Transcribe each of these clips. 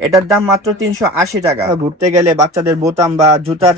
এটার দাম মাত্র তিনশো আশি টাকা। ঘুরতে গেলে বাচ্চাদের বোতাম বা জুতার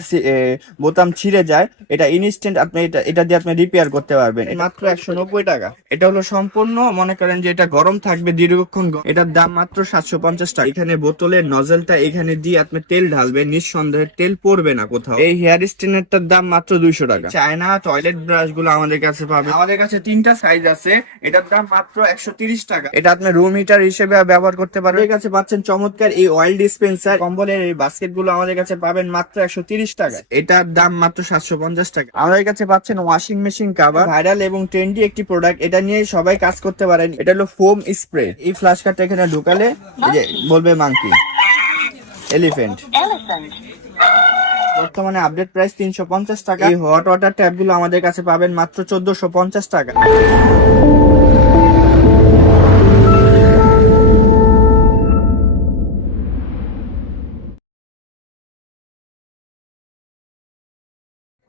বোতাম ছিঁড়ে যায়। এটা ইনস্ট্যান্ট আপনি এটা এটা দিয়ে আপনি রিপেয়ার করতে পারবেন। মাত্র একশো নব্বই টাকা। এটা হলো সম্পূর্ণ, মনে করেন যে এটা গরম থাকবে দীর্ঘক্ষণ এটার দাম মাত্র সাতশো পঞ্চাশ টাকা। এখানে বোতলের নজলটা এখানে দিয়ে আপনি তেল ঢালবেন, নিঃসন্দেহে তেল পড়বে না কোথাও। এই হেয়ার স্টেনারটার দাম মাত্র দুইশো টাকা। চায়না টয়লেট ব্রাশগুলো আমাদের কাছে পাবে আমাদের কাছে তিনটা সাইজ আছে। এটার দাম মাত্র একশো তিরিশ টাকা। এটা আপনি রুম হিটার হিসেবে ব্যবহার করতে পারবেন। কাছে পাচ্ছেন চমৎকার এই অয়েল ডিসপেন্সার কম্বলের এই বাস্কেটগুলো আমাদের কাছে পাবেন মাত্র একশো তিরিশ টাকা এটার দাম মাত্র সাতশো পঞ্চাশ টাকা। আমাদের কাছে পাচ্ছেন ওয়াশিং মেশিন কাভার ভাইরাল এবং ট্রেন্ডি একটি প্রোডাক্ট এটা নিয়ে সবাই কাজ করতে পারেন। এটা হলো ফোম স্প্রে এই ফ্লাশ কার্ডটা এখানে ঢুকালে বলবে মাংকি এলিফেন্ট বর্তমানে আপডেট প্রাইস তিনশো পঞ্চাশ টাকা। এই হট ওয়াটার ট্যাপগুলো আমাদের কাছে পাবেন মাত্র চোদ্দশো পঞ্চাশ টাকা।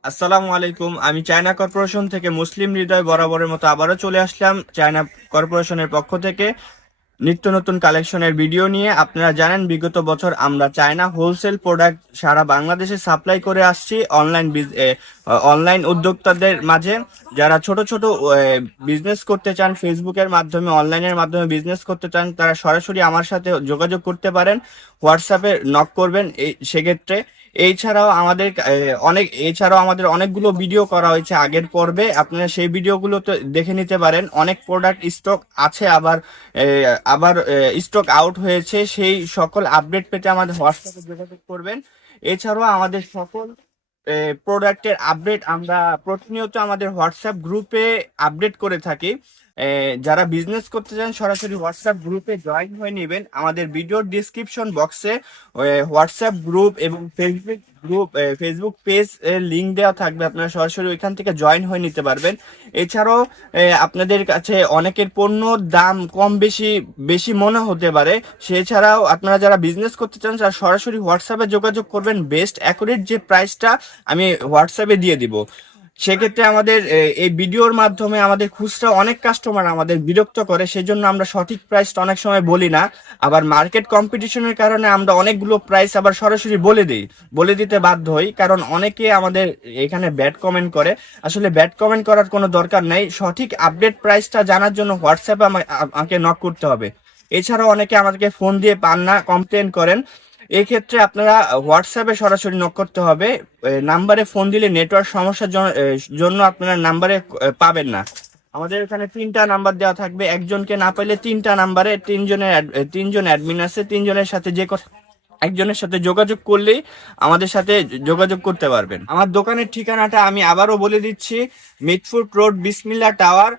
আসসালামু আলাইকুম। আমি চায়না কর্পোরেশন থেকে মুসলিম হৃদয় বরাবরের মতো আবারও চলে আসলাম চায়না কর্পোরেশনের পক্ষ থেকে। নিত্য নতুন কালেকশনের ভিডিও নিয়ে আপনারা জানেন, বিগত বছর আমরা চায়না হোলসেল প্রোডাক্ট সারা বাংলাদেশে সাপ্লাই করে আসছি অনলাইন অনলাইন উদ্যোক্তাদের মাঝে। যারা ছোট ছোট বিজনেস করতে চান, ফেসবুকের মাধ্যমে, অনলাইনের মাধ্যমে বিজনেস করতে চান, তারা সরাসরি আমার সাথে যোগাযোগ করতে পারেন, হোয়াটসঅ্যাপে নক করবেন। এই সেক্ষেত্রে এছাড়াও আমাদের অনেক, এছাড়াও আমাদের অনেকগুলো ভিডিও করা হয়েছে আগের পর্বে। আপনারা সেই ভিডিওগুলো তো দেখে নিতে পারেন। অনেক প্রোডাক্ট স্টক আছে আবার আবার স্টক আউট হয়েছে। সেই সকল আপডেট পেতে আমাদের হোয়াটসঅ্যাপে যোগাযোগ করবেন। এছাড়াও আমাদের সকল প্রোডাক্টের আপডেট আমরা প্রতিনিয়ত আমাদের হোয়াটসঅ্যাপ গ্রুপে আপডেট করে থাকি। যারা বিজনেস করতে চান, সরাসরি হোয়াটসঅ্যাপ গ্রুপে জয়েন হয়ে নেবেন। আমাদের ভিডিওর ডিসক্রিপশন বক্সে হোয়াটসঅ্যাপ গ্রুপ এবং Facebook group Facebook page link দেওয়া থাকবে। আপনারা সরাসরি ওইখান থেকে জয়েন হয়ে নিতে পারবেন। এছাড়াও আপনাদের কাছে অনেকের পণ্যর দাম কম বেশি বেশি মনে হতে পারে। সেছাড়াও আপনারা যারা বিজনেস করতে চান, তারা সরাসরি হোয়াটসঅ্যাপে যোগাযোগ করবেন। বেস্ট অ্যাকুরেট যে প্রাইসটা আমি হোয়াটসঅ্যাপে দিয়ে দিব। সেক্ষেত্রে আমাদের এই ভিডিওর মাধ্যমে আমাদের খুচরা অনেক কাস্টমার আমাদের বিরক্ত করে, সেজন্য আমরা সঠিক প্রাইসটা অনেক সময় বলি না। আবার মার্কেট কম্পিটিশনের কারণে আমরা অনেকগুলো প্রাইস আবার সরাসরি বলে দিই, বলে দিতে বাধ্য হই, কারণ অনেকে আমাদের এখানে ব্যাড কমেন্ট করে। আসলে ব্যাড কমেন্ট করার কোনো দরকার নেই, সঠিক আপডেট প্রাইসটা জানার জন্য হোয়াটসঅ্যাপে আমাকে নক করতে হবে। এছাড়াও অনেকে আমাদেরকে ফোন দিয়ে পান না কমপ্লেন করেন। এই ক্ষেত্রে আপনারা হোয়াটসঅ্যাপে সরাসরি নক করতে হবে। নাম্বারে ফোন দিলে নেটওয়ার্ক সমস্যার জন- জন্য আপনারা নাম্বারে পাবেন না। আমাদের এখানে তিনটা নাম্বার দেওয়া থাকবে। একজনকে না পাইলে তিনটা নাম্বারে তিনজনের তিনজন অ্যাডমিন আছে। তিনজনের সাথে যে কথা একজনের সাথে যোগাযোগ করলেই আমাদের সাথে যোগাযোগ করতে পারবেন। আমার দোকানের ঠিকানাটা আমি আবারও বলে দিচ্ছি। Mitford road, Bismillah tower.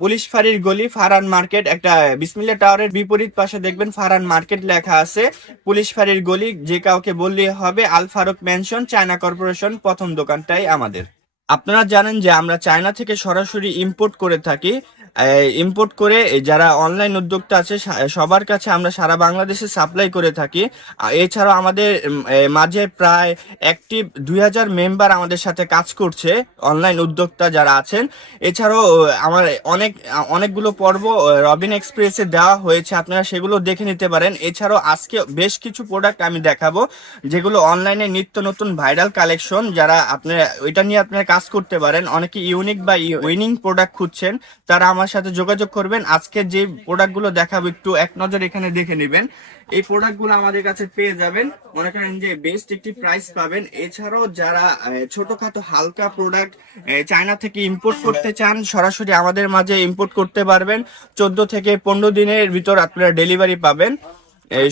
Police ফাঁড়ির গলি ফারান মার্কেট, একটা বিসমিল্লা টাওয়ারের বিপরীত পাশে দেখবেন ফারান মার্কেট লেখা আছে, পুলিশ ফাঁড়ির গলি, যে কাউকে বললেই হবে, Al Farooq mansion, China corporation, প্রথম দোকানটাই আমাদের। আপনারা জানেন যে আমরা চায়না থেকে সরাসরি ইম্পোর্ট করে থাকি ইম্পোর্ট করে যারা অনলাইন উদ্যোক্তা আছে সবার কাছে আমরা সারা বাংলাদেশে সাপ্লাই করে থাকি। এছাড়াও আমাদের মাঝে প্রায় অ্যাক্টিভ দুই হাজার মেম্বার আমাদের সাথে কাজ করছে অনলাইন উদ্যোক্তা যারা আছেন। এছাড়াও আমার অনেক, অনেকগুলো পর্ব রবিন এক্সপ্রেসে দেওয়া হয়েছে, আপনারা সেগুলো দেখে নিতে পারেন। এছাড়াও আজকে বেশ কিছু প্রোডাক্ট আমি দেখাবো, যেগুলো অনলাইনে নিত্য নতুন ভাইরাল কালেকশন যারা আপনারা, ওইটা নিয়ে আপনারা কাজ করতে পারেন। অনেকে ইউনিক বা উইনিং প্রোডাক্ট খুঁজছেন, তারা আমার সাথে যোগাযোগ করবেন। আজকে যে প্রোডাক্টগুলো দেখাবো, একটু এক নজর এখানে দেখে নেবেন। এই প্রোডাক্টগুলো আমাদের কাছে পেয়ে যাবেন। মনে করেন যে বেস্ট একটি প্রাইস পাবেন। এছাড়াও যারা ছোটখাটো হালকা প্রোডাক্ট চায়না থেকে ইম্পোর্ট করতে চান, সরাসরি আমাদের মাঝে ইম্পোর্ট করতে পারবেন। চোদ্দ থেকে পনেরো দিনের ভিতর আপনারা ডেলিভারি পাবেন।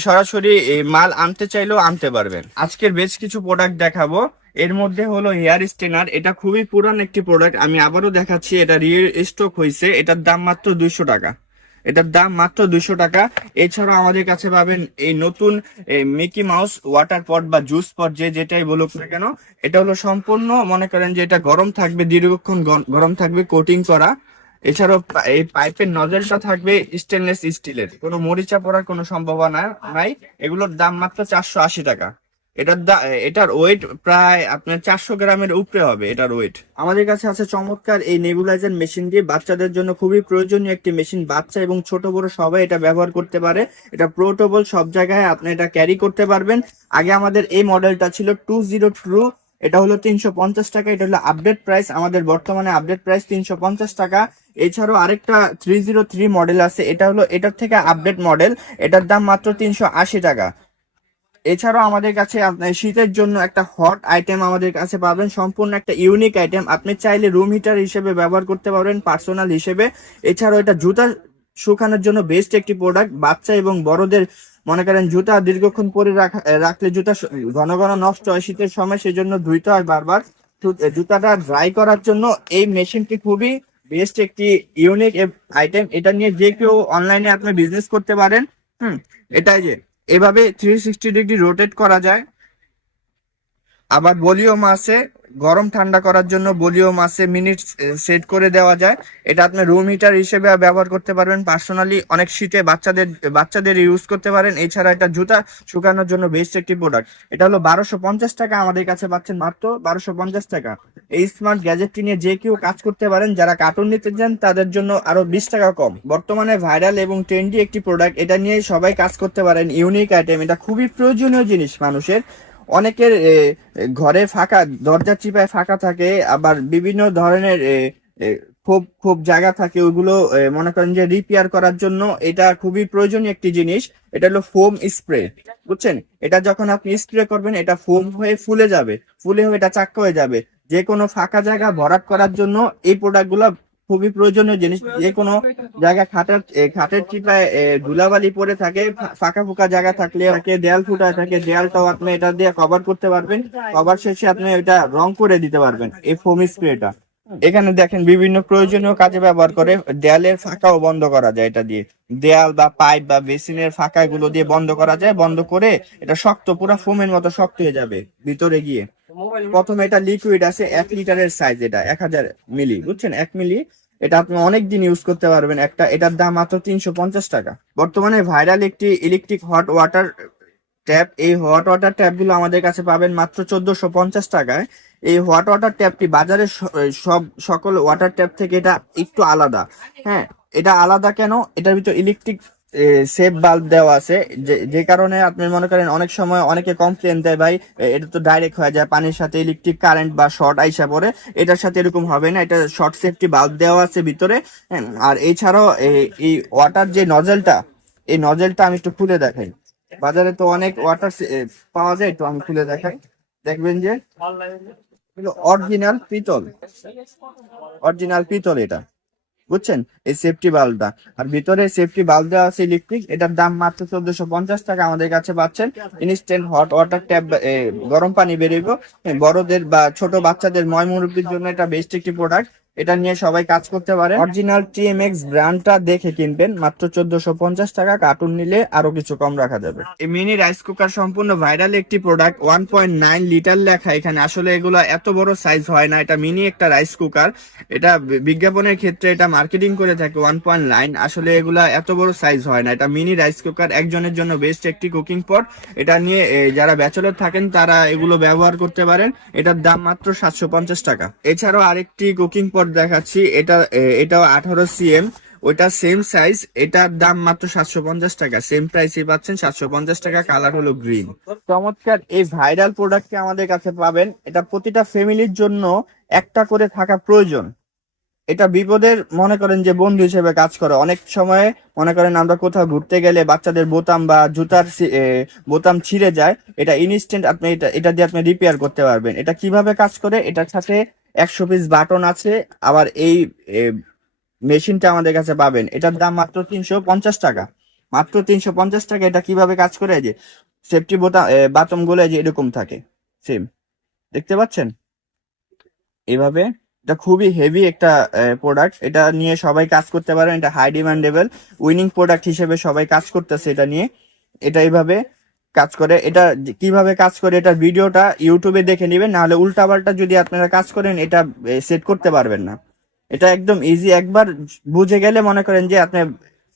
সরাসরি মাল আনতে চাইলেও আনতে পারবেন। আজকের বেশ কিছু প্রোডাক্ট দেখাবো। এর মধ্যে হলো হেয়ার স্টেনার এটা খুবই পুরান একটি প্রোডাক্ট আমি আবারও দেখাচ্ছি, এটা রি স্টক হয়েছে এটার দাম মাত্র দুইশো টাকা। এটার দাম মাত্র দুইশো টাকা। এছাড়া আমাদের কাছে পাবেন এই নতুন মিকি মাউস ওয়াটার পট বা জুস পট যে যেটাই বলুক না কেন, এটা হলো সম্পূর্ণ, মনে করেন যে এটা গরম থাকবে, দীর্ঘক্ষণ গরম থাকবে কোটিং করা। এছাড়াও এই পাইপের নজেলটা থাকবে স্টেনলেস স্টিলের কোনো মরিচা পড়ার কোনো সম্ভাবনা নাই। এগুলোর দাম মাত্র চারশো আশি টাকা। এটার এটার ওয়েট প্রায় আপনার চারশো গ্রামের উপরে হবে এটার ওয়েট আমাদের কাছে আছে চমৎকার এই নেবুলাইজার মেশিনটি বাচ্চাদের জন্য খুবই প্রয়োজনীয় একটি মেশিন বাচ্চা এবং ছোট বড় সবাই এটা ব্যবহার করতে পারে। এটা পোর্টেবল সব জায়গায় আপনি এটা ক্যারি করতে পারবেন। আগে আমাদের এই মডেলটা ছিল টু জিরো টু এটা হলো তিনশো পঞ্চাশ টাকা, এটা হলো আপডেট প্রাইস আমাদের বর্তমানে আপডেট প্রাইস তিনশো পঞ্চাশ টাকা। এছাড়াও আরেকটা থ্রি জিরো থ্রি মডেল আছে, এটা হলো, এটার থেকে আপডেট মডেল এটার দাম মাত্র তিনশো আশি টাকা। এছাড়াও আমাদের কাছে শীতের জন্য একটা হট আইটেম আমাদের কাছে পাবেন। সম্পূর্ণ একটা ইউনিক আইটেম আপনি চাইলে রুম হিটার হিসেবে ব্যবহার করতে পারবেন পার্সোনাল হিসেবে। এছাড়াও এটা জুতা শুকানোর জন্য বেস্ট একটি প্রোডাক্ট বাচ্চা এবং বড়দের, মনে করেন জুতা দীর্ঘক্ষণ পরে রাখা- রাখলে জুতা ঘন ঘন নষ্ট হয় শীতের সময়, সেজন্য ধুইতে হয় বারবার। জুতাটা ড্রাই করার জন্য এই মেশিনটি খুবই বেস্ট একটি ইউনিক আইটেম এটা নিয়ে যে কেউ অনলাইনে আপনি বিজনেস করতে পারেন। হুম, এটাই যে। এভাবে থ্রি সিক্সটি ডিগ্রি রোটেট করা যায়। আবার ভলিউম আছে গরম ঠান্ডা করার জন্য ভলিউম আছে মিনিট সেট করে দেওয়া যায়। এটা আপনি রুম হিটার হিসেবে ব্যবহার করতে পারবেন। পার্সোনালি অনেক শীতে বাচ্চাদের বাচ্চাদের ইউজ করতে পারেন। এছাড়া এটা জুতা শুকানোর জন্য বেস্ট একটি প্রোডাক্ট এটা হলো বারোশো পঞ্চাশ টাকা আমাদের কাছে পাচ্ছেন মাত্র বারোশো পঞ্চাশ টাকা। এই স্মার্ট গ্যাজেটটি নিয়ে যে কেউ কাজ করতে পারেন, যারা কার্টুন নিতে চান, তাদের জন্য আরও বিশ টাকা কম। বর্তমানে ভাইরাল এবং ট্রেন্ডি একটি প্রোডাক্ট এটা নিয়ে সবাই কাজ করতে পারেন। ইউনিক আইটেম এটা খুবই প্রয়োজনীয় জিনিস মানুষের। অনেকের ঘরে ফাঁকা, দরজা চিপায় ফাঁকা থাকে, আবার বিভিন্ন ধরনের খুব খুব জায়গা থাকে ওইগুলো মনে করেন যে রিপেয়ার করার জন্য এটা খুবই প্রয়োজনীয় একটি জিনিস, এটা হলো ফোম স্প্রে বুঝছেন? এটা যখন আপনি স্প্রে করবেন, এটা ফোম হয়ে ফুলে যাবে, ফুলে হয়ে এটা চাক্কা হয়ে যাবে। যে কোনো ফাঁকা জায়গা ভরাট করার জন্য এই প্রোডাক্টগুলো খুবই প্রয়োজনীয় জিনিস। যে কোনো জায়গা খাটের খাটের চিপায় ধুলাবালি পড়ে থাকে ফাঁকা ফুকা জায়গা থাকলে থাকে, দেয়াল ফুটা থাকে দেয়ালটাও আপনি এটা দিয়ে কভার করতে পারবেন কভার শেষে আপনি এটা রং করে দিতে পারবেন, এই ফোম স্প্রেটা এখানে দেখেন বিভিন্ন প্রয়োজনীয় কাজে ব্যবহার করে, দেয়ালের ফাঁকাও বন্ধ করা যায় এটা দিয়ে। দেয়াল বা পাইপ বা বেসিনের ফাঁকা এগুলো দিয়ে বন্ধ করা যায়, বন্ধ করে এটা শক্ত, পুরো ফোমের মতো শক্ত হয়ে যাবে, ভিতরে গিয়ে। প্রথমে এটা লিকুইড আছে, এক লিটারের সাইজ এটা, এক হাজার মিলি, বুঝছেন? এক মিলি, এটা আপনি অনেক দিন ইউজ করতে পারবেন। একটা, এটার দাম মাত্র তিনশো পঞ্চাশ টাকা। বর্তমানে ভাইরাল একটি ইলেকট্রিক হট ওয়াটার ট্যাপ এই হট ওয়াটার ট্যাপগুলো আমাদের কাছে পাবেন মাত্র চোদ্দশো পঞ্চাশ টাকায়। এই হট ওয়াটার ট্যাপটি বাজারে সব সকল ওয়াটার ট্যাপ থেকে এটা একটু আলাদা। হ্যাঁ এটা আলাদা কেন? এটার ভিতর ইলেকট্রিক সেফ বাল্ব দেওয়া আছে। যে যে কারণে আপনি মনে করেন অনেক সময় অনেকে কমপ্লেন দেয় ভাই এটা তো ডাইরেক্ট হয়ে যায় পানির সাথে ইলেকট্রিক কারেন্ট বা শর্ট আইসা পড়ে এটার সাথে এরকম হবে না এটা শর্ট সেফটি বাল্ব দেওয়া আছে ভিতরে। হ্যাঁ, আর এছাড়াও এই ওয়াটার যে নজেলটা এই নজেলটা আমি একটু খুলে দেখাই। বাজারে তো অনেক ওয়াটার পাওয়া যায় তো আমি খুলে দেখাই। দেখবেন যে অরিজিনাল পিতল অরিজিনাল পিতল এটা। বুঝছেন? এই সেফটি বাল্বটা আর ভিতরে সেফটি বাল্ব দেওয়া আছে ইলেকট্রিক এটার দাম মাত্র চোদ্দশো পঞ্চাশ টাকা আমাদের কাছে পাচ্ছেন। ইনস্ট্যান্ট হট ওয়াটার ট্যাপ গরম পানি বেরোবো বড়দের বা ছোট বাচ্চাদের ময় মুরব্বীর জন্য এটা বেস্ট একটি প্রোডাক্ট এটা নিয়ে সবাই কাজ করতে পারে। অরিজিনাল টিএমএক্স ব্র্যান্ডটা দেখে কিনবেন। মাত্র চোদ্দশো পঞ্চাশ টাকা কার্টুন নিলে আরও কিছু কম রাখা যাবে। এই মিনি রাইস কুকার সম্পূর্ণ ভাইরাল একটি product one point nine litre লেখা এখানে। আসলে এগুলো এত বড় সাইজ হয় না এটা মিনি একটা রাইস কুকার এটা বিজ্ঞাপনের ক্ষেত্রে এটা মার্কেটিং করে থাকে ওয়ান পয়েন্ট নাইন আসলে এগুলা এত বড় সাইজ হয় না এটা মিনি রাইস কুকার একজনের জন্য বেস্ট একটি কুকিং পট এটা নিয়ে যারা ব্যাচেলর থাকেন তারা এগুলো ব্যবহার করতে পারেন। এটার দাম মাত্র সাতশো পঞ্চাশ টাকা। এছাড়াও আরেকটি কুকিং পট দেখাচ্ছি, এটা এটাও আঠারো সিএম ওইটা সেম সাইজ এটার দাম মাত্র সাতশো পঞ্চাশ টাকা সেম প্রাইসে পাচ্ছেন সাতশো পঞ্চাশ টাকা কালার হলো গ্রিন চমৎকার, এই ভাইরাল প্রোডাক্টটি আমাদের কাছে পাবেন, এটা প্রতিটা ফ্যামিলির জন্য একটা করে থাকা প্রয়োজন। এটা বিপদের, মনে করেন যে বন্ধু হিসেবে কাজ করে, অনেক সময় মনে করেন আমরা কোথাও ঘুরতে গেলে বাচ্চাদের বোতাম বা জুতার বোতাম ছিঁড়ে যায়, এটা ইনস্ট্যান্ট আপনি এটা এটা দিয়ে আপনি রিপেয়ার করতে পারবেন। এটা কীভাবে কাজ করে? এটার সাথে একশো পিস বাটন আছে, আবার এই মেশিনটা আমাদের কাছে পাবেন। এটার দাম মাত্র তিনশো পঞ্চাশ টাকা। মাত্র তিনশো পঞ্চাশ টাকা, এটা কীভাবে কাজ করে? যে সেফটি বোতাম বাটনগুলো যে এরকম থাকে সেম দেখতে পাচ্ছেন? এভাবে, এটা খুবই হেভি একটা প্রোডাক্ট এটা নিয়ে সবাই কাজ করতে পারেন, এটা হাই ডিমান্ডেবল উইনিং প্রোডাক্ট হিসেবে সবাই কাজ করতেছে এটা নিয়ে। এটা এইভাবে কাজ করে, এটা কীভাবে কাজ করে, এটা ভিডিওটা ইউটিউবে দেখে নেবেন, নাহলে উল্টাপাল্টা যদি আপনারা কাজ করেন, এটা সেট করতে পারবেন না। এটা একদম ইজি একবার বুঝে গেলে মনে করেন যে আপনি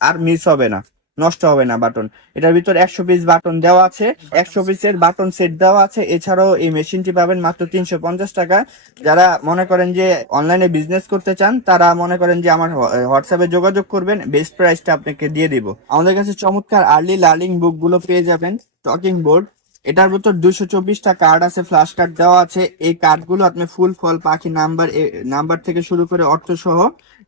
আর মিস হবে না। নষ্ট হবে না বাটন। এটার ভিতর একশো পিস বাটন দেওয়া আছে, একশো পিসের বাটন সেট দেওয়া আছে। এছাড়াও এই মেশিনটি পাবেন মাত্র তিনশো পঞ্চাশ টাকা। যারা মনে করেন যে অনলাইনে বিজনেস করতে চান, তারা মনে করেন যে আমার হোয়াটসঅ্যাপে যোগাযোগ করবেন বেস্ট প্রাইসটা আপনাকে দিয়ে দিব। আমাদের কাছে চমৎকার আর্লি লার্নিং বুকগুলো পেয়ে যাবেন টকিং বোর্ড এটার ভিতর দুশো চব্বিশটা কার্ড আছে ফ্ল্যাশ কার্ড দেওয়া আছে। এই কার্ডগুলো আপনি ফুল ফল পাখি নাম্বার নাম্বার থেকে শুরু করে অর্থ সহ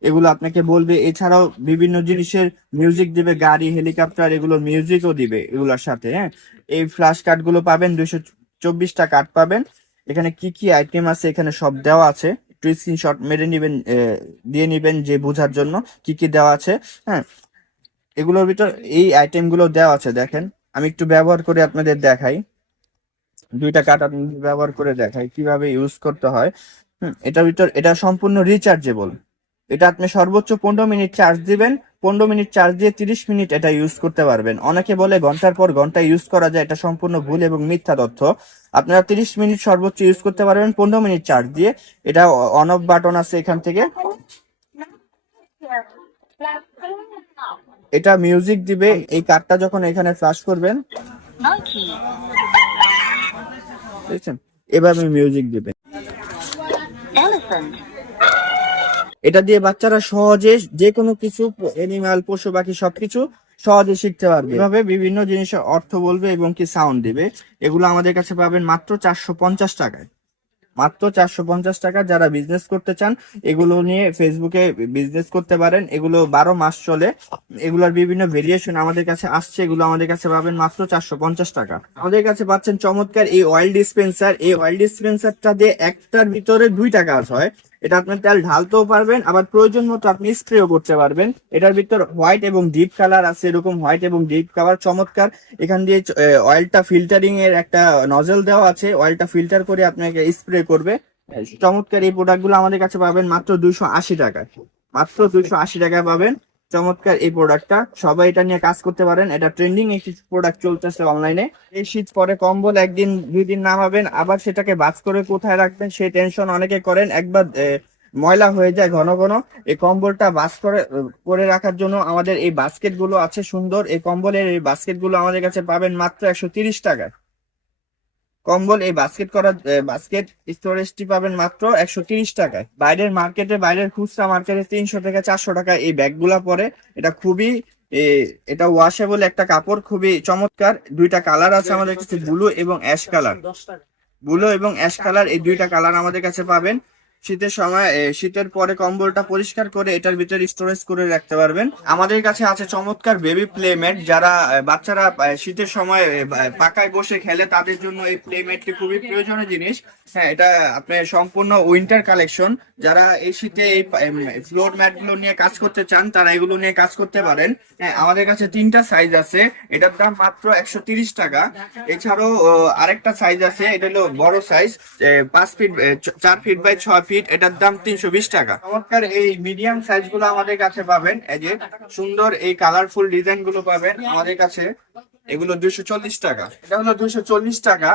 এগুলো আপনাকে বলবে। এছাড়াও বিভিন্ন জিনিসের মিউজিক দিবে, গাড়ি হেলিকপ্টার এগুলো মিউজিকও দিবে এগুলোর সাথে হ্যাঁ? এই ফ্ল্যাশ কার্ডগুলো পাবেন, দুইশো চব্বিশটা কার্ড পাবেন। এখানে কি কি আইটেম আছে এখানে সব দেওয়া আছে। একটু স্ক্রিনশট মেরে নিবেন দিয়ে নিবেন যে বোঝার জন্য কি কি দেওয়া আছে হ্যাঁ? এগুলোর ভিতর এই আইটেমগুলো দেওয়া আছে, দেখেন। আমি একটু ব্যবহার করে আপনাদের দেখাই। দুইটা কার্ড আপনাদের ব্যবহার করে দেখাই কীভাবে ইউজ করতে হয়। এটার ভিতর, এটা সম্পূর্ণ রিচার্জেবল এটা আপনি সর্বোচ্চ পনেরো মিনিট চার্জ দিবেন পনেরো মিনিট চার্জ দিয়ে তিরিশ মিনিট এটা ইউজ করতে পারবেন। অনেকে বলে ঘণ্টার পর ঘণ্টা ইউজ করা যায় এটা সম্পূর্ণ ভুল এবং মিথ্যা তথ্য। আপনারা তিরিশ মিনিট সর্বোচ্চ ইউজ করতে পারবেন পনেরো মিনিট চার্জ দিয়ে। এটা অন অফ বাটন আছে এখান থেকে। এটা মিউজিক দিবে এই কার্ডটা যখন এখানে ফ্লাশ করবেন. দেখছেন? এভাবে মিউজিক দিবে. এটা দিয়ে বাচ্চারা সহজে যে কোনো কিছু এনিম্যাল পশু, পাখি, সবকিছু সহজে শিখতে পারবে। এভাবে বিভিন্ন জিনিসের অর্থ বলবে এবং কি সাউন্ড দিবে। এগুলো আমাদের কাছে পাবেন মাত্র চারশো পঞ্চাশ টাকায়। মাত্র চারশো পঞ্চাশ টাকা যারা বিজনেস করতে চান, এগুলো নিয়ে ফেসবুকে বিজনেস করতে পারেন। এগুলো বারো মাস চলে। এগুলোর বিভিন্ন ভেরিয়েশন আমাদের কাছে আসছে। এগুলো আমাদের কাছে পাবেন মাত্র চারশো পঞ্চাশ টাকা। আমাদের কাছে পাচ্ছেন চমৎকার এই অয়েল ডিসপেন্সার এই অয়েল ডিসপেন্সারটা দিয়ে একটার ভিতরে দুইটা কাজ হয়। এটা আপনি তেল ঢালতেও পারবেন, আবার প্রয়োজন মতো আপনি স্প্রেও করতে পারবেন। এটার ভিতর হোয়াইট এবং ডিপ কালার আছে, এরকম হোয়াইট এবং ডিপ কালার চমৎকার। এখান দিয়ে অয়েলটা ফিল্টারিং এর একটা নজল দেওয়া আছে অয়েলটা ফিল্টার করে আপনাকে স্প্রে করবে। চমৎকার এই প্রোডাক্টগুলো আমাদের কাছে পাবেন মাত্র দুইশো আশি টাকায়। মাত্র দুইশো আশি টাকায় পাবেন। চমৎকার এই প্রোডাক্টটা সবাই এটা নিয়ে কাজ করতে পারেন। এটা ট্রেন্ডিং একটি প্রোডাক্ট চলতেছে অনলাইনে এই শীত পরে কম্বল একদিন, দুই দিন নামাবেন, আবার সেটাকে বাজ করে কোথায় রাখবেন সেই টেনশন অনেকে করেন। একবার ময়লা হয়ে যায় ঘন ঘন। এই কম্বলটা বাস করে করে রাখার জন্য আমাদের এই বাস্কেটগুলো আছে সুন্দর। এই কম্বলের এই বাস্কেটগুলো আমাদের কাছে পাবেন মাত্র একশো তিরিশ টাকায়। কম্বল এই বাস্কেট করা বাস্কেট স্টোরেজটি পাবেন মাত্র একশো তিরিশ টাকায়। বাইরের মার্কেটে বাইরের খুচরা মার্কেটে তিনশো থেকে চারশো টাকা এই ব্যাগগুলা পরে। এটা খুবই এটা ওয়াশেবল একটা কাপড় খুবই চমৎকার। দুইটা কালার আছে আমাদের কাছে ব্লু এবং অ্যাশ কালার ব্লু এবং অ্যাশ কালার এই দুইটা কালার আমাদের কাছে পাবেন। শীতের সময় শীতের পরে কম্বলটা পরিষ্কার করে এটার ভিতরে স্টোরেজ করে রাখতে পারবেন। আমাদের কাছে আছে চমৎকার বেবি প্লেমেট যারা বাচ্চারা শীতের সময় পাকায় বসে খেলে, তাদের জন্য এই প্লেমেটটি খুবই প্রয়োজনীয় জিনিস। হ্যাঁ এটা আপনার সম্পূর্ণ উইন্টার কালেকশন যারা এই শীতে এই ফ্লোর ম্যাটগুলো নিয়ে কাজ করতে চান, তারা এগুলো নিয়ে কাজ করতে পারেন। হ্যাঁ আমাদের কাছে তিনটা সাইজ আছে। এটার দাম মাত্র একশো তিরিশ টাকা। এছাড়াও আরেকটা সাইজ আছে, এটা হলো বড় সাইজ পাঁচ ফিট চার ফিট বাই ছয় ফিট এটার দাম তিনশো বিশ টাকা। চমৎকার এই মিডিয়াম সাইজগুলো আমাদের কাছে পাবেন। এই যে সুন্দর এই কালারফুল ডিজাইনগুলো পাবেন আমাদের কাছে। এগুলো দুশো চল্লিশ টাকা। এটা হলো দুশো চল্লিশ টাকা।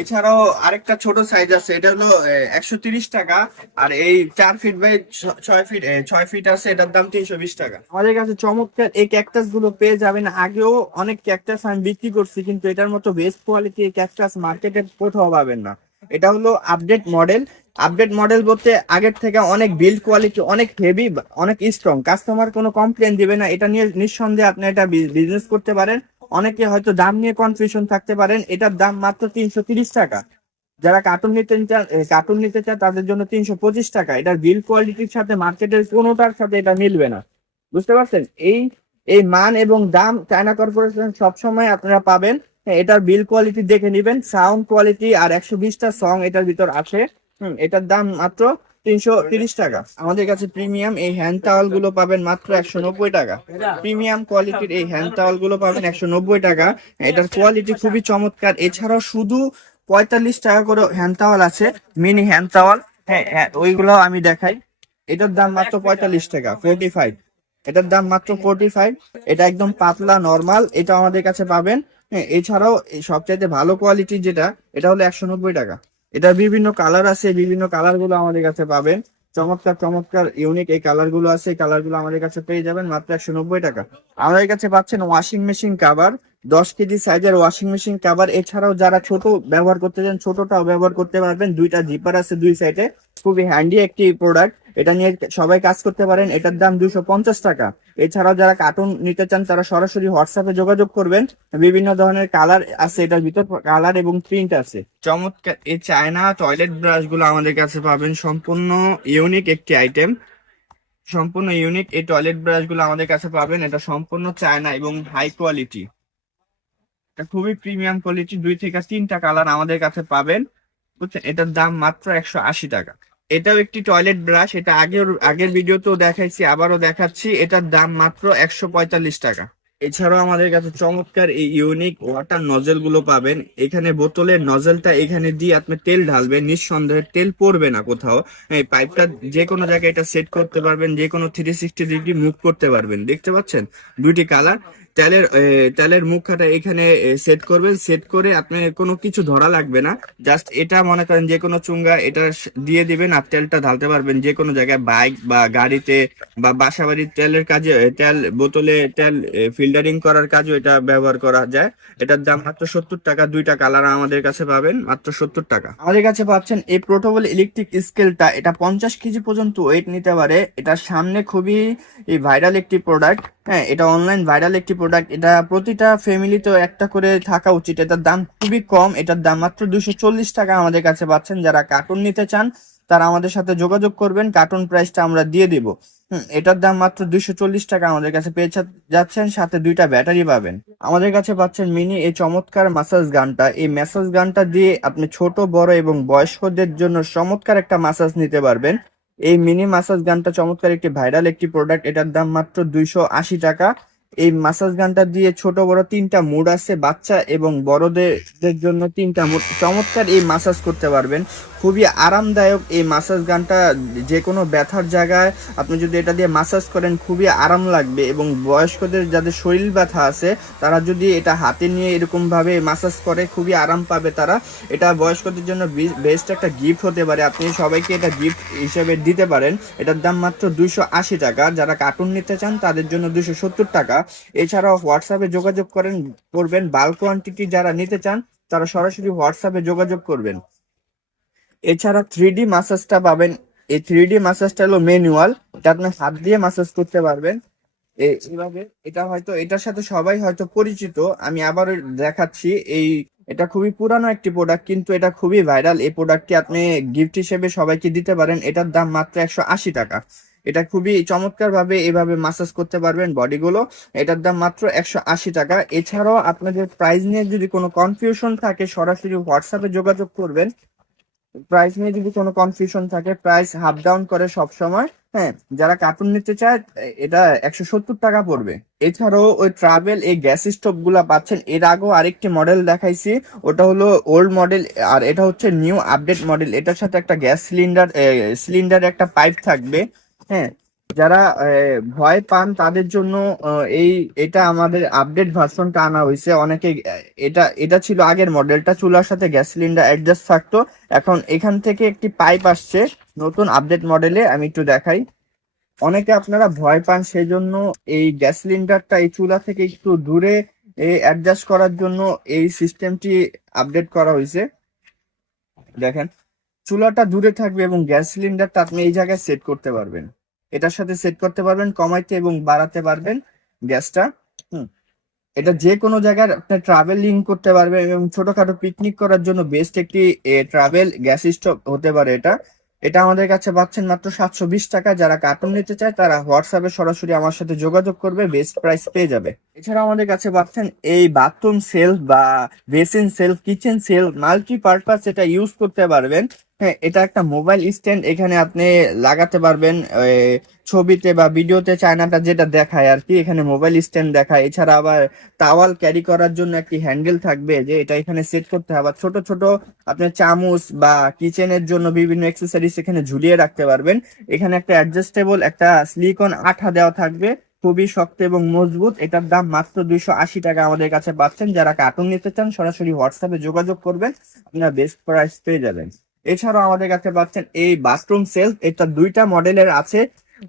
এছাড়াও আরেকটা ছোট সাইজ আছে, এটা হলো একশো তিরিশ টাকা। আর এই চার ফিট বাই ছয় ফিট ছয় ফিট আছে, এটার দাম তিনশো বিশ টাকা। আমাদের কাছে চমৎকার এই ক্যাকটাসগুলো পেয়ে যাবেন। আগেও অনেক ক্যাকটাস আমি বিক্রি করছি, কিন্তু এটার মতো বেস্ট কোয়ালিটি ক্যাকটাস মার্কেটে কোথাও পাবেন না। এটা হলো আপডেট মডেল আপডেট মডেল বলতে আগের থেকে অনেক বিল্ড কোয়ালিটি অনেক হেভি অনেক স্ট্রং কাস্টমার কোনো কমপ্লেন দিবে না, এটা নিয়ে নিঃসন্দেহে আপনি এটা বিজনেস করতে পারেন। অনেকে হয়তো দাম নিয়ে কনফিউশন থাকতে পারেন এটার দাম মাত্র তিনশো তিরিশ টাকা। যারা কার্টুন নিতে চান কার্টুন নিতে চান তাদের জন্য তিনশো পঁচিশ টাকা। এটার বিল কোয়ালিটির সাথে মার্কেটের কোনোটার সাথে এটা মিলবে না। বুঝতে পারছেন? এই এই মান এবং দাম চায়না কর্পোরেশন সবসময় আপনারা পাবেন। হ্যাঁ, এটার বিল কোয়ালিটি দেখে নেবেন। সাউন্ড কোয়ালিটি আর একশো বিশটা সং এটার ভিতর আছে। হুম, এটার দাম মাত্র তিনশো তিরিশ টাকা। আমাদের কাছে প্রিমিয়াম এই হ্যান্ড টাওয়ালগুলো পাবেন মাত্র একশো নব্বই টাকা। প্রিমিয়াম কোয়ালিটির এই হ্যান্ড টাওয়ালগুলো পাবেন একশো নব্বই টাকা। এটার কোয়ালিটি খুবই চমৎকার। এছাড়াও শুধু পঁয়তাল্লিশ টাকা করে হ্যান্ড টাওয়াল আছে মিনি হ্যান্ড টাওয়াল হ্যাঁ হ্যাঁ ওইগুলো আমি দেখাই। এটার দাম মাত্র পঁয়তাল্লিশ টাকা ফোরটি ফাইভ এটার দাম মাত্র ফোরটি ফাইভ এটা একদম পাতলা নর্মাল এটা আমাদের কাছে পাবেন। হ্যাঁ এছাড়াও সবচাইতে ভালো কোয়ালিটির যেটা এটা হলো একশো নব্বই টাকা। এটার বিভিন্ন কালার আছে বিভিন্ন কালারগুলো আমাদের কাছে পাবেন। চমৎকার চমৎকার ইউনিক এই কালারগুলো আছে, এই কালারগুলো আমাদের কাছে পেয়ে যাবেন মাত্র একশো নব্বই টাকা। আমাদের কাছে পাচ্ছেন ওয়াশিং মেশিন কাভার দশ কেজি সাইজের ওয়াশিং মেশিন কাভার এছাড়াও যারা ছোট ব্যবহার করতে চান, ছোটটাও ব্যবহার করতে পারবেন। দুইটা জিপার আছে দুই সাইডে খুবই হ্যান্ডি একটি প্রোডাক্ট এটা নিয়ে সবাই কাজ করতে পারেন। এটার দাম দুশো পঞ্চাশ টাকা। এছাড়াও যারা কার্টুন নিতে চান, তারা সরাসরি হোয়াটসঅ্যাপে যোগাযোগ করবেন। বিভিন্ন ধরনের কালার আছে এটার ভিতর কালার এবং প্রিন্ট আছে। চমৎকার, এই চায়না টয়লেট ব্রাশগুলো আমাদের কাছে পাবেন। সম্পূর্ণ ইউনিক একটি আইটেম সম্পূর্ণ ইউনিক এই টয়লেট ব্রাশগুলো আমাদের কাছে পাবেন। এটা সম্পূর্ণ চায়না এবং হাই কোয়ালিটি এটা খুবই প্রিমিয়াম কোয়ালিটি দুই থেকে তিনটা কালার আমাদের কাছে পাবেন। বুঝছেন? এটার দাম মাত্র একশো আশি টাকা। এটাও একটি টয়লেট ব্রাশ এটা আগের আগের ভিডিওতেও দেখাইছি, আবারও দেখাচ্ছি, এটার দাম মাত্র একশো পঁয়তাল্লিশ টাকা। এছাড়াও আমাদের কাছে চমৎকার এই ইউনিক ওয়াটার নজেলগুলো পাবেন। এখানে বোতলের নজেলটা এখানে দিয়ে আপনি তেল ঢালবেন, নিঃসন্দেহে তেল পড়বে না কোথাও। এই পাইপটা যে কোনো জায়গায় এটা সেট করতে পারবেন, যে কোনো থ্রি সিক্সটি ডিগ্রি মুভ করতে পারবেন। দেখতে পাচ্ছেন? দুইটি কালার তেলের তেলের মুখটা এখানে সেট করবেন। সেট করে আপনি কোনো কিছু ধরা লাগবে না। জাস্ট এটা মনে করেন যে কোনো চুঙ্গা, এটা দিয়ে দিবেন আর তেলটা ঢালতে পারবেন যে কোনো জায়গায় বাইক বা গাড়িতে বা বাসা বাড়ির তেলের কাজে তেল বোতলে তেল ফিল্টারিং করার কাজও এটা ব্যবহার করা যায়। এটার দাম মাত্র সত্তর টাকা দুইটা কালার আমাদের কাছে পাবেন মাত্র সত্তর টাকা। আমাদের কাছে পাচ্ছেন এই প্রোটোবল ইলেকট্রিক স্কেলটা এটা পঞ্চাশ কেজি পর্যন্ত ওয়েট নিতে পারে। এটার সামনে খুবই ভাইরাল একটি প্রোডাক্ট হ্যাঁ এটা অনলাইন ভাইরাল একটি প্রোডাক্ট এটা প্রতিটা ফ্যামিলি ফ্যামিলিতে একটা করে থাকা উচিত। এটার দাম খুবই কম। এটার দাম মাত্র দুশো চল্লিশ টাকা আমাদের কাছে পাচ্ছেন। যারা কার্টুন নিতে চান তারা আমাদের সাথে যোগাযোগ করবেন। কার্টুন প্রাইসটা আমরা দিয়ে দিব। হুম, এটার দাম মাত্র দুইশো চল্লিশ টাকা আমাদের কাছে পেয়ে যাচ্ছেন। সাথে দুইটা ব্যাটারি পাবেন। আমাদের কাছে পাচ্ছেন মিনি এই চমৎকার মাসাজ গানটা। এই ম্যাসাজ গানটা দিয়ে আপনি ছোট বড় এবং বয়স্কদের জন্য চমৎকার একটা মাসাজ নিতে পারবেন। এই মিনি মাসাজ গানটা চমৎকার একটি ভাইরাল একটি প্রোডাক্ট এটার দাম মাত্র দুইশো আশি টাকা। এই মাসাজ গানটা দিয়ে ছোট বড় তিনটা মুড আছে, বাচ্চা এবং বড়দের জন্য তিনটা মুড। চমৎকার এই মাসাজ করতে পারবেন। খুবই আরামদায়ক এই মাসাজ গানটা। যে কোনো ব্যথার জায়গায় আপনি যদি এটা দিয়ে মাসাজ করেন, খুবই আরাম লাগবে এবং বয়স্কদের যাদের শরীর ব্যথা আছে, তারা যদি এটা হাতে নিয়ে এরকমভাবে মাসাজ করে, খুবই আরাম পাবে তারা। এটা বয়স্কদের জন্য বেস্ট একটা গিফট হতে পারে। আপনি সবাইকে এটা গিফট হিসেবে দিতে পারেন। এটার দাম মাত্র দুইশো আশি টাকা। যারা কার্টুন নিতে চান, তাদের জন্য দুইশো সত্তর টাকা। এছাড়াও হোয়াটসঅ্যাপে যোগাযোগ করেন, করবেন। বাল্ক কোয়ান্টিটি যারা নিতে চান, তারা সরাসরি হোয়াটসঅ্যাপে যোগাযোগ করবেন। এছাড়া থ্রি ডি মাসাজটা পাবেন। এই থ্রি ডি মাসাজটা হলো ম্যানুয়াল এটা আপনি হাত দিয়ে মাসাজ করতে পারবেন। এইভাবে এটা হয়তো, এটার সাথে সবাই হয়তো পরিচিত। আমি আবার দেখাচ্ছি, এই, এটা খুবই পুরানো একটি প্রোডাক্ট কিন্তু এটা খুবই ভাইরাল এই প্রোডাক্টটি আপনি গিফট হিসেবে সবাইকে দিতে পারেন। এটার দাম মাত্র একশো আশি টাকা। এটা খুবই চমৎকার ভাবে এভাবে মাসাজ করতে পারবেন বডিগুলো এটার দাম মাত্র একশো আশি টাকা। এছাড়াও আপনাদের প্রাইস নিয়ে যদি কোনো কনফিউশন থাকে, সরাসরি হোয়াটসঅ্যাপে যোগাযোগ করবেন। প্রাইস নিয়ে যদি কোনো কনফিউশন থাকে প্রাইস হাফ ডাউন করে সব সময় হ্যাঁ যারা কার্টুন নিতে চায়, এটা একশো সত্তর টাকা পড়বে। এছাড়াও ওই ট্রাভেল এই গ্যাস স্টোভগুলা পাচ্ছেন, এর আগেও আরেকটি মডেল দেখাইছি, ওটা হলো ওল্ড মডেল আর এটা হচ্ছে নিউ আপডেট মডেল এটার সাথে একটা গ্যাস সিলিন্ডার সিলিন্ডার একটা পাইপ থাকবে হ্যাঁ যারা ভয় পান তাদের জন্য এই, এটা আমাদের আপডেট ভার্সনটা আনা হয়েছে। অনেকে এটা এটা ছিল আগের মডেলটা চুলার সাথে গ্যাস সিলিন্ডার অ্যাডজাস্ট থাকতো। এখন এখান থেকে একটি পাইপ আসছে নতুন আপডেট মডেলে আমি একটু দেখাই। অনেকে আপনারা ভয় পান সেই জন্য এই গ্যাস সিলিন্ডারটা এই চুলা থেকে একটু দূরে অ্যাডজাস্ট করার জন্য এই সিস্টেমটি আপডেট করা হয়েছে। দেখেন, চুলাটা দূরে থাকবে এবং গ্যাস সিলিন্ডারটা আপনি এই জায়গায় সেট করতে পারবেন। এটার সাথে সেট করতে পারবেন, কমাইতে এবং বাড়াতে পারবেন গ্যাসটা। হুম। এটা যে কোনো জায়গার আপনি ট্রাভেলিং করতে পারবেন এবং ছোটখাটো পিকনিক করার জন্য বেস্ট একটি ট্রাভেল গ্যাস স্টোভ হতে পারে এটা। এটা আমাদের কাছে পাচ্ছেন মাত্র সাতশো বিশ টাকা। যারা কার্টুন নিতে চায় তারা হোয়াটসঅ্যাপে সরাসরি আমার সাথে যোগাযোগ করবে বেস্ট প্রাইস পেয়ে যাবে। এছাড়া আমাদের কাছে পাচ্ছেন এই বাথরুম সেলফ বা basin shelf kitchen shelf multi purpose এটা ইউজ করতে পারবেন। হ্যাঁ এটা একটা মোবাইল স্ট্যান্ড এখানে আপনি লাগাতে পারবেন ছবিতে বা ভিডিওতে চায়নাটা যেটা দেখায় আর কি এখানে মোবাইল স্ট্যান্ড দেখায়। এছাড়া আবার টাওয়াল ক্যারি করার জন্য একটি হ্যান্ডেল থাকবে, যে এটা এখানে সেট করতে হবে ছোট ছোট আপনার চামচ বা কিচেনের জন্য বিভিন্ন অ্যাক্সেসরিজ এখানে ঝুলিয়ে রাখতে পারবেন। এখানে একটা অ্যাডজাস্টেবল একটা স্লিকন আঠা দেওয়া থাকবে। খুবই শক্ত এবং মজবুত। এটার দাম মাত্র দুইশো আশি টাকা আমাদের কাছে পাচ্ছেন। যারা কার্টুন নিতে চান, সরাসরি হোয়াটসঅ্যাপে যোগাযোগ করবেন। আপনারা বেস্ট প্রাইস পেয়ে যাবেন। এছাড়াও আমাদের কাছে পাচ্ছেন এই বাথরুম সেলফ। এটা দুইটা মডেলের আছে।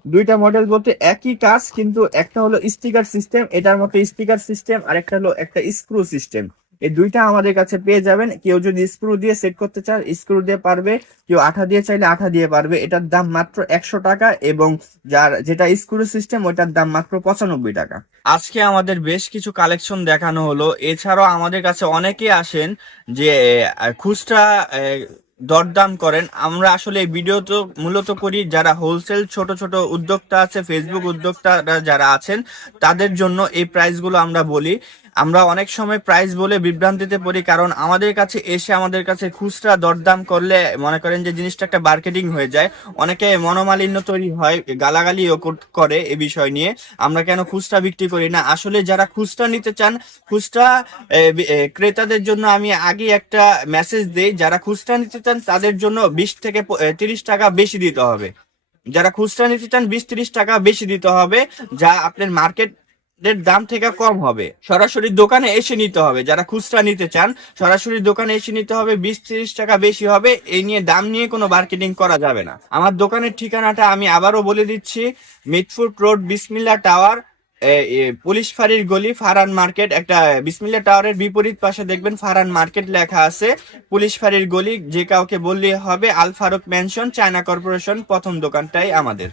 দুইটা মডেল বলতে একই কাজ, কিন্তু একটা হলো স্টিকার সিস্টেম, এটার মতো স্পিকার সিস্টেম আর একটা হলো একটা স্ক্রু সিস্টেম। এই দুইটা আমাদের কাছে পেয়ে যাবেন। কেউ যদি স্ক্রু দিয়ে সেট করতে চান স্ক্রু দিয়ে পারবে। কেউ আঠা দিয়ে চাইলে আঠা দিয়ে পারবে। এটার দাম মাত্র একশো টাকা এবং যার যেটা স্ক্রু সিস্টেম ওইটার দাম মাত্র পঁচানব্বই টাকা। আজকে আমাদের বেশ কিছু কালেকশন দেখানো হলো। এছাড়াও আমাদের কাছে অনেকেই আসেন যে খুচরা দরদাম করেন। আমরা আসলে এই ভিডিও তো মূলত করি যারা হোলসেল ছোট ছোট উদ্যোক্তা আছে ফেসবুক উদ্যোক্তারা যারা আছেন, তাদের জন্য এই প্রাইসগুলো আমরা বলি। আমরা অনেক সময় প্রাইস বলে বিভ্রান্তিতে পড়ি, কারণ আমাদের কাছে এসে আমাদের কাছে খুচরা দরদাম করলে মনে করেন যে জিনিসটা একটা মার্কেটিং হয়ে যায়। অনেকে মনোমালিন্য তৈরি হয়, গালাগালিও কর- এ বিষয় নিয়ে। আমরা কেন খুচরা বিক্রি করি না? আসলে যারা খুচরা নিতে চান, খুচরা ক্রেতাদের জন্য আমি আগে একটা মেসেজ দেই, যারা খুচরা নিতে চান, তাদের জন্য বিশ থেকে তিরিশ টাকা বেশি দিতে হবে। যারা খুচরা নিতে চান, বিশ, তিরিশ টাকা বেশি দিতে হবে, যা আপনার মার্কেট এর দাম থেকে কম হবে। সরাসরি দোকানে এসে নিতে হবে। যারা খুচরা নিতে চান, সরাসরি দোকানে এসে নিতে হবে। বিশ তিরিশ টাকা বেশি হবে। এই নিয়ে দাম নিয়ে কোনো মার্কেটিং করা যাবে না। আমার দোকানের ঠিকানাটা আমি আবারও বলে দিচ্ছি। Mitford road, Bismillah tower police ফাঁড়ির গলি ফারান মার্কেট। একটা, বিসমিল্লা টাওয়ারের বিপরীত পাশে দেখবেন ফারান মার্কেট লেখা আছে। পুলিশ ফাঁড়ির গলি, যে কাউকে বললে হবে। Al Farooq mansion, China corporation, প্রথম দোকানটাই আমাদের।